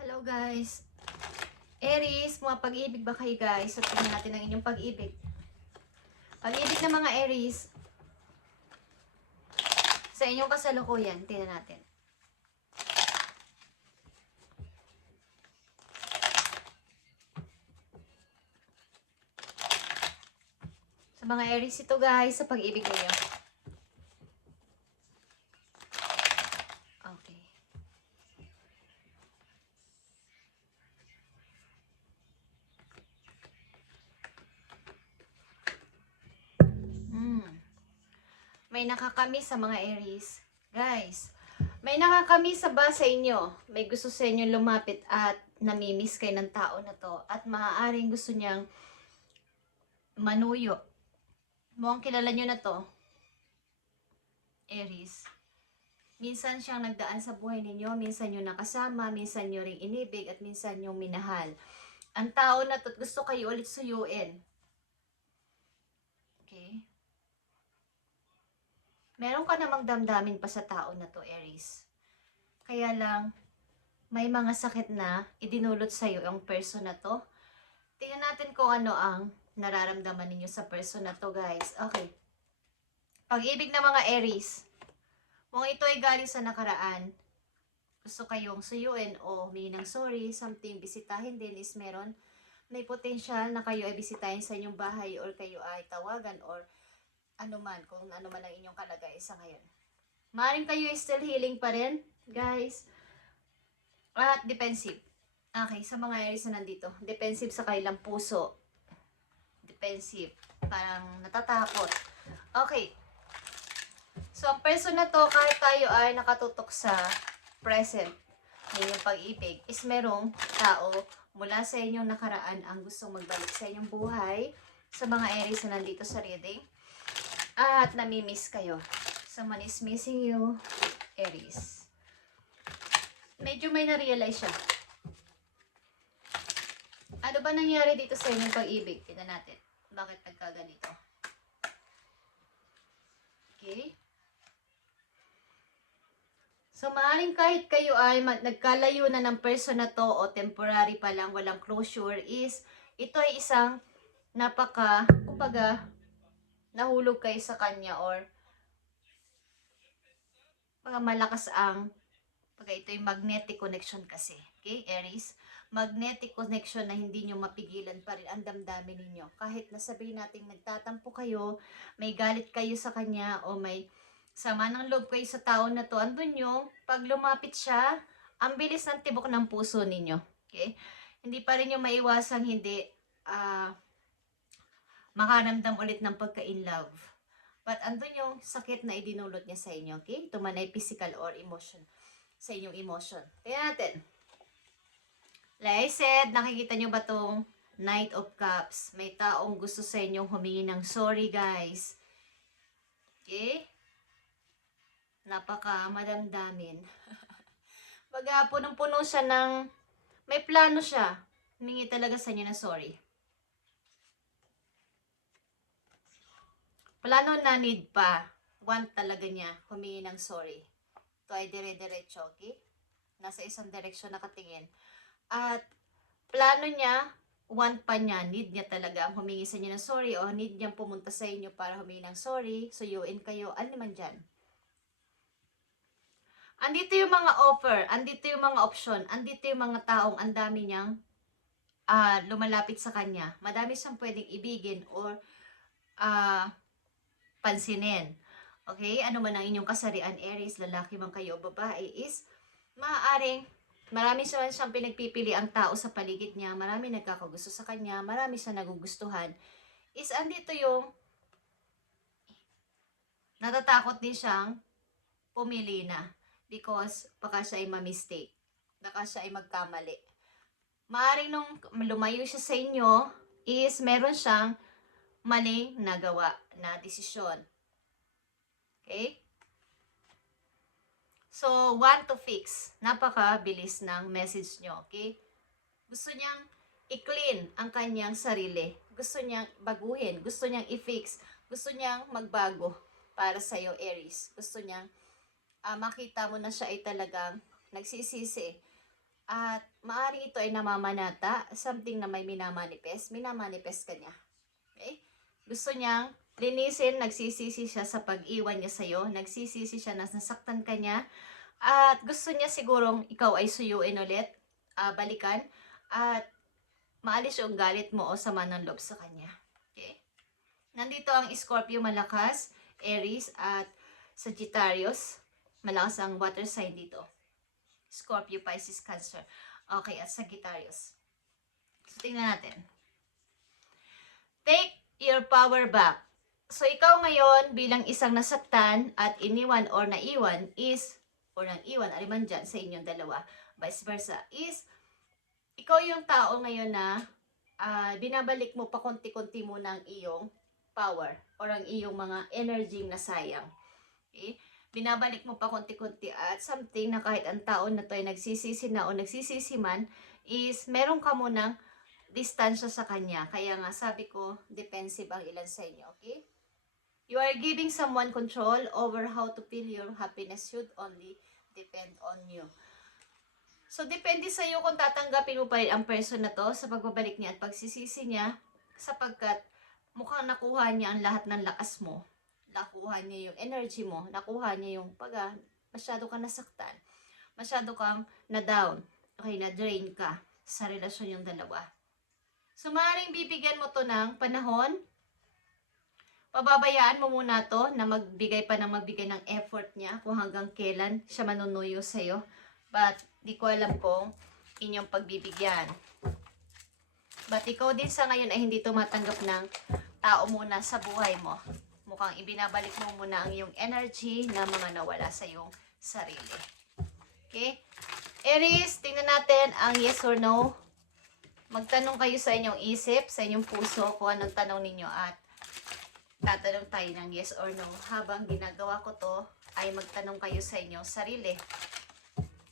Hello guys. Aries, mga pag-ibig ba kayo guys? So tingnan natin ang inyong pag-ibig. Pag-ibig ng mga Aries sa inyong kasalukuyan. Tingnan natin. Sa mga Aries ito guys, sa pag-ibig ninyo. Okay. May nakakamiss sa mga Aries. Guys, may nakakamiss sa ba sa inyo? May gusto sa inyo lumapit at namimiss kayo ng tao na to. At maaaring gusto niyang manuyo. Mukhang kilala nyo na to. Aries. Minsan siyang nagdaan sa buhay ninyo, minsan nyo nakasama, minsan nyo ring inibig, at minsan nyo minahal. Ang tao na to gusto kayo ulit suyuin. Okay? Meron ka namang damdamin pa sa tao na to, Aries. Kaya lang, may mga sakit na idinulot sa'yo yung person na to. Tingnan natin kung ano ang nararamdaman ninyo sa person na to, guys. Okay. Pag-ibig ng mga Aries. Kung ito ay galing sa nakaraan, gusto kayong suyuin o humingi ng sorry, something bisitahin din is meron. May potential na kayo ay bisitahin sa inyong bahay or kayo ay tawagan or ano man, kung ano man ang inyong kalagay sa ngayon. Maaaring kayo is still healing pa rin, guys. At defensive. Okay, sa mga Aries na nandito, defensive sa kailang puso. Defensive. Parang natatakot. Okay. So, ang person na to, kahit tayo ay nakatutok sa present, yung pag-ibig, is merong tao mula sa inyong nakaraan ang gustong magbalik sa inyong buhay. Sa mga Aries na nandito sa reading. At namimiss kayo. Someone is missing you, Aries. Medyo may na-realize siya. Ano ba nangyari dito sa inyong pag-ibig? Tignan natin. Bakit nagkaganito? Okay. So, maaaring kahit kayo ay nagkalayo na ng person na to o temporary pa lang, walang closure, is ito ay isang kumbaga, nahulog kayo sa kanya or malakas ang ito yung magnetic connection kasi. Okay, Aries? Magnetic connection na hindi nyo mapigilan pa rin ang damdamin ninyo. Kahit nasabihin natin nagtatampo kayo, may galit kayo sa kanya, o may sama ng loob kayo sa tao na to, andun yung pag lumapit siya, ang bilis ng tibok ng puso ninyo. Okay? Hindi pa rin yung maiwasang hindi makaramdam ulit ng pagka-in love. But andun yung sakit na idinulot niya sa inyo. Okay? Ito man ay physical or emotion. Sa inyong emotion. Tingnan natin. Like I said, nakikita nyo ba tong Knight of Cups? May taong gusto sa inyong humingi ng sorry, guys. Okay? Napaka madamdamin. Baga, punong-puno siya ng, may plano siya. Humingi talaga sa inyo ng sorry. Plano na, need pa. Want talaga niya humingi ng sorry. Ito ay dire-diretso, okay? Nasa isang direksyon nakatingin. At plano niya, want pa niya, need niya talaga humingi sa inyo ng sorry o need niya pumunta sa inyo para humingi ng sorry, suyuin kayo, ano naman dyan. Andito yung mga offer, andito yung mga option, andito yung mga taong ang dami niyang lumalapit sa kanya. Madami siyang pwedeng ibigin or pansinin. Okay? Ano man ang inyong kasarian, Aries, lalaki man kayo o babae, is maaaring marami siyang pinagpipili ang tao sa paligid niya, marami nagkakagusto sa kanya, marami siyang nagugustuhan. Is andito yung natatakot din siyang pumili na because baka siya ay ma-mistake, baka siya ay magkamali. Maaaring nung lumayo siya sa inyo is meron siyang maling nagawa na desisyon. Okay? So, want to fix. Napakabilis ng message nyo. Okay? Gusto niyang i-clean ang kanyang sarili. Gusto niyang baguhin. Gusto niyang i-fix. Gusto niyang magbago para sa'yo, Aries. Gusto niyang makita mo na siya ay talagang nagsisisi. At maaaring ito ay namamanata, something na may minamanifest ka niya. Okay? Gusto niyang linisin, nagsisisi siya sa pag-iwan niya sa'yo, nagsisisi siya na nasaktan ka niya, at gusto niya sigurong ikaw ay suyuin ulit, balikan, at maalis yung galit mo o sama ng loob sa kanya. Okay? Nandito ang Scorpio, malakas, Aries, at Sagittarius. Malakas ang water sign dito. Scorpio, Pisces, Cancer. Okay, at Sagittarius. So, tingnan natin. Take your power back. So, ikaw ngayon bilang isang nasaktan at iniwan or naiwan is, or nang-iwan, aliman dyan sa inyong dalawa, vice versa, is, ikaw yung tao ngayon na binabalik mo pa konti-konti mo ng iyong power or ang iyong mga energy na sayang. Okay? Binabalik mo pa konti-konti at something na kahit ang tao na to ay nagsisisi na o nagsisisi man is meron ka munang distansya sa kanya. Kaya nga sabi ko, defensive ang ilan sa inyo. Okay? You are giving someone control over how to feel your happiness should only depend on you. So, depende sa iyo kung tatanggapin mo pa rin ang person na to sa pagbabalik niya at pagsisisi niya sapagkat mukhang nakuha niya ang lahat ng lakas mo. Nakuha niya yung energy mo, nakuha niya yung masyado kang nasaktan, masyado kang na-down, okay, na-drain ka sa relasyon yung dalawa. So, maaaring bibigyan mo to ng panahon, pababayaan mo muna to na magbigay ng effort niya kung hanggang kailan siya manunuyo sa'yo. But, di ko alam kung inyong pagbibigyan. But, ikaw din sa ngayon ay hindi tumatanggap ng tao muna sa buhay mo. Mukhang ibinabalik mo muna ang iyong energy na mga nawala sa iyong sarili. Okay? Aries, tingnan natin ang yes or no. Magtanong kayo sa inyong isip, sa inyong puso kung anong tanong ninyo at tatanong tayo ng yes or no. Habang ginagawa ko to, ay magtanong kayo sa inyong sarili.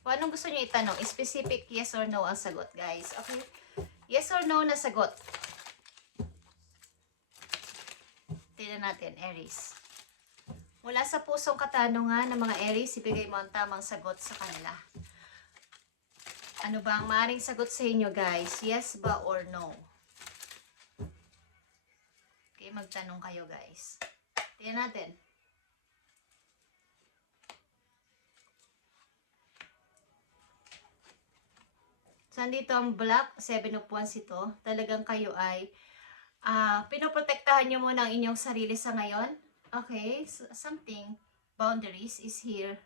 Kung anong gusto nyo itanong, specific yes or no ang sagot, guys. Okay? Yes or no na sagot. Tingnan natin, Aries. Mula sa pusong katanungan ng mga Aries, ibigay mo ang tamang sagot sa kanila. Ano ba ang maaaring sagot sa inyo, guys? Yes ba or no? Okay, magtanong kayo, guys. Tingnan natin. So, nandito ang Black, 7 of Wands ito. Talagang kayo ay pinoprotektahan nyo muna ang inyong sarili sa ngayon. Okay, so something, boundaries is here.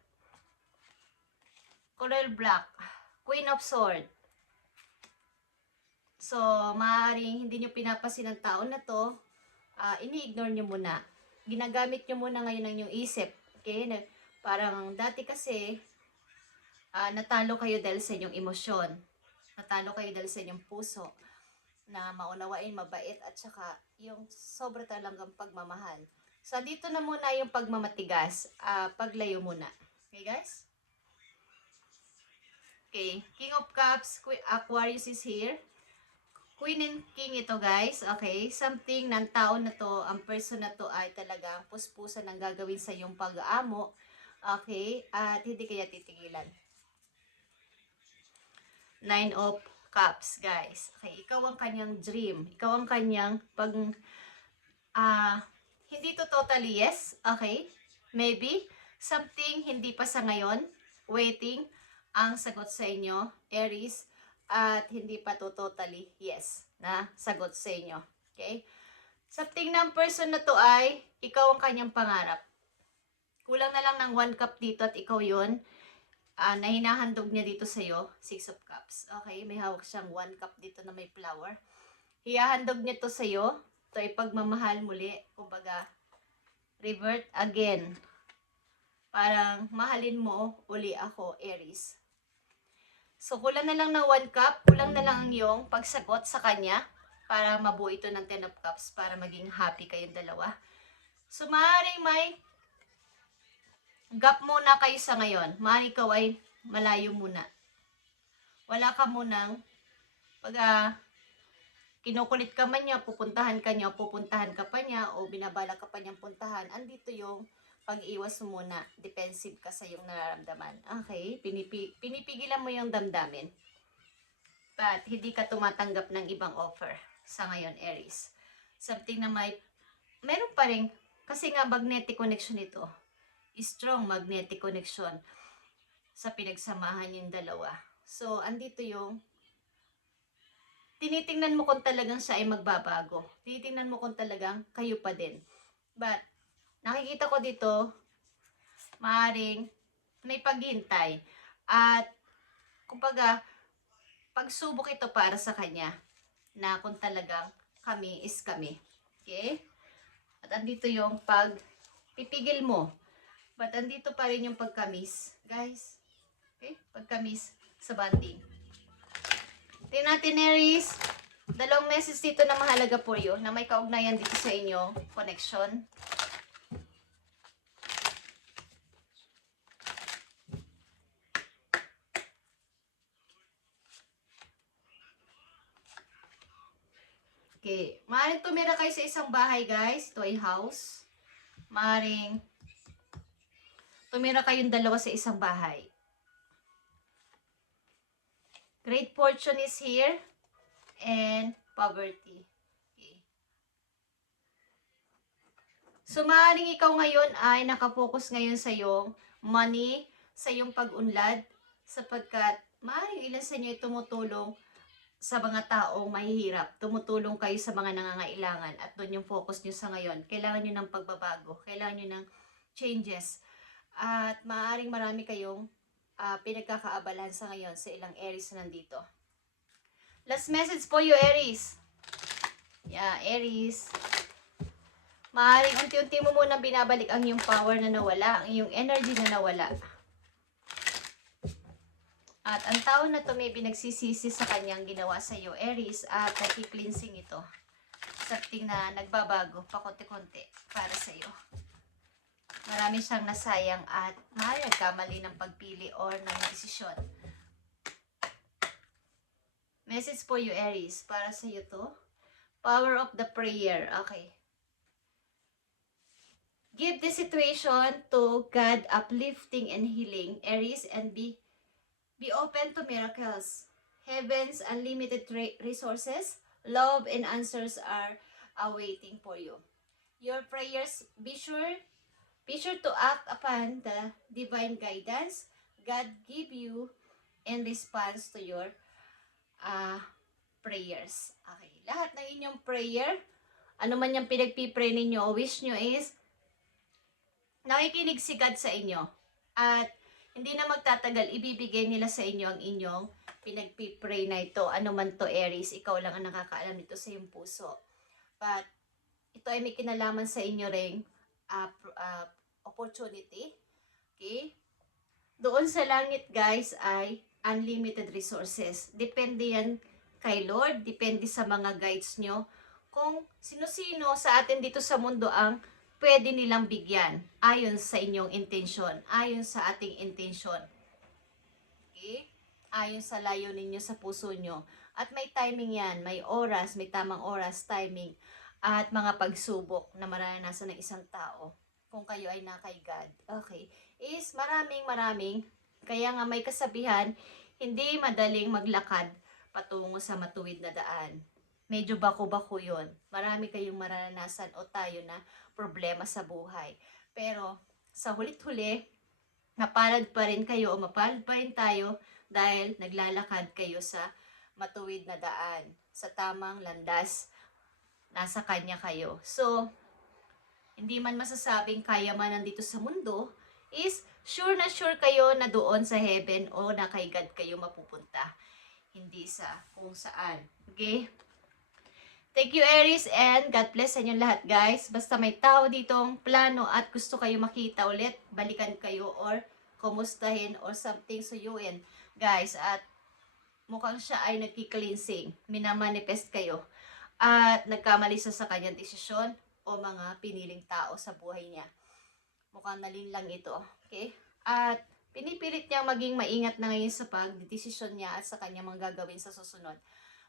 Color Black, Queen of Swords. So, maaaring hindi nyo pinapasin ang tao na to, ini-ignore nyo muna. Ginagamit nyo muna ngayon ang inyong isip. Okay, parang dati kasi, natalo kayo dahil sa inyong emosyon. Natalo kayo dahil sa inyong puso na maunawain, mabait, at saka yung sobra talagang pagmamahal. So, dito na muna yung pagmamatigas. Paglayo muna. Okay, guys? Okay. King of Cups, Aquarius is here. Queen and King ito, guys. Okay. Something ng tao na to, ang person na to ay talagang puspusan ng gagawin sa iyong pag-aamo. Okay. At hindi kaya titigilan. 9 of Cups, guys. Okay, ikaw ang kanyang dream. Ikaw ang kanyang hindi to totally yes. Okay? Maybe. Something hindi pa sa ngayon. Waiting ang sagot sa inyo, Aries. At hindi pa to totally yes na sagot sa inyo. Okay? Something ng person na to ay ikaw ang kanyang pangarap. Kulang na lang ng 1 cup dito at ikaw yun. Na hinahandog niya dito sa'yo, 6 of Cups. Okay, may hawak siyang 1 cup dito na may flower. Hihahandog niya to sa'yo. Ito ay pagmamahal muli. Kumbaga, revert again. Parang mahalin mo uli ako, Aries. So, kulang na lang ng 1 cup. Kulang na lang ang iyong pagsagot sa kanya para mabuo ito ng 10 of Cups para maging happy kayong dalawa. So, maaaring may gap muna kayo sa ngayon. Maaaring ikaw ay malayo muna. Wala ka munang kinukulit ka man niya, pupuntahan ka niya, o pupuntahan ka pa niya, o binabala ka pa niyang puntahan. Andito yung pag-iwas mo muna. Defensive ka sa iyong nararamdaman. Okay? Pinipigilan mo yung damdamin. But hindi ka tumatanggap ng ibang offer sa ngayon, Aries. Something na meron pa rin, kasi nga magnetic connection ito. Strong magnetic connection sa pinagsamahan yung dalawa. So, andito yung tinitingnan mo kung talagang siya ay magbabago. Tinitingnan mo kung talagang kayo pa din. But, nakikita ko dito, maaring may paghintay. At, kumbaga, pagsubok ito para sa kanya na kung talagang kami is kami. Okay? At andito yung pagpipigil mo. But andito pa rin yung pagkamis, guys. Okay? Pagkamis sa bonding. Tingnan natin, Aries. Dalawang message dito na mahalaga for you, na may kaugnayan dito sa inyo, connection. Okay. Maaaring tumira kayo sa isang bahay, guys. Ito ay house. Maaaring tumira kayong dalawa sa isang bahay. Great fortune is here. And poverty. Okay. So, maaaring ikaw ngayon ay nakafocus ngayon sa iyong money, sa iyong pag-unlad, sapagkat maaaring ilan sa inyo ay tumutulong sa mga taong mahihirap. Tumutulong kayo sa mga nangangailangan at doon yung focus nyo sa ngayon. Kailangan nyo ng pagbabago. Kailangan nyo ng changes. At maaaring marami kayong pinagkakaabalahan sa ngayon sa ilang Aries na nandito. Last message po you, Aries. Yeah, Aries. Maaaring unti-unti mo muna binabalik ang iyong power na nawala, ang iyong energy na nawala. At ang tao na to may binagsisisi sa kanyang ginawa sa iyo, Aries, at nagki-cleansing ito. Something na nagbabago, pakonti-konti para sa iyo. Marami siyang nasayang at maaaring nagkamali ng pagpili or ng desisyon. Message for you, Aries, para sa iyo to. Power of the prayer. Okay. Give the situation to God, uplifting and healing, Aries, and be open to miracles. Heaven's unlimited resources, love, and answers are awaiting for you. Your prayers, be sure to act upon the divine guidance God give you in response to your prayers. Okay. Lahat ng inyong prayer, ano man yung pinagpipray ninyo o wish nyo is, nakikinig si God sa inyo. At hindi na magtatagal, ibibigay nila sa inyo ang inyong pinagpipray na ito. Ano man to, Aries, ikaw lang ang nakakaalam nito sa iyong puso. But, ito ay may kinalaman sa inyo ring opportunity. Okay? Doon sa langit, guys, ay unlimited resources. Depende yan kay Lord, depende sa mga guides nyo. Kung sino-sino sa atin dito sa mundo ang pwede nilang bigyan ayon sa inyong intensyon, ayon sa ating intensyon. Okay? Ayon sa layo ninyo sa puso nyo. At may timing yan, may oras, may tamang oras, timing, at mga pagsubok na maranasan ng isang tao. Kung kayo ay na kay God. Okay. Is maraming, kaya nga may kasabihan, hindi madaling maglakad patungo sa matuwid na daan. Medyo bako-bako yun. Marami kayong maranasan o tayo na problema sa buhay. Pero sa hulit-huli, mapalad pa rin kayo o mapalad pa rin tayo dahil naglalakad kayo sa matuwid na daan, sa tamang landas, nasa kanya kayo. So, hindi man masasabing kaya man nandito sa mundo, is sure na sure kayo na doon sa heaven o na kay God kayo mapupunta. Hindi sa kung saan. Okay? Thank you, Aries, and God bless sa inyo lahat, guys. Basta may tao ditong plano at gusto kayo makita ulit, balikan kayo or kumustahin or something suyuin, guys. At mukhang siya ay nagki-cleansing. Minamanifest kayo. At nagkamali siya sa kanyang desisyon o mga piniling tao sa buhay niya. Mukhang nalinlang ito. Okay? At pinipilit niya maging maingat na ngayon sa pagdesisyon niya at sa kanyang mga gagawin sa susunod.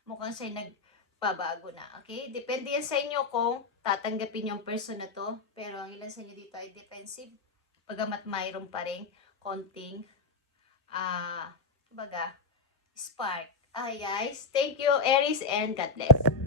Mukhang siya nagbabago na. Okay? Depende yan sa inyo kung tatanggapin yung person na to. Pero ang ilan sa inyo dito ay defensive. Pagamat mayroon pa rin konting spark. Guys, thank you, Aries, and God bless.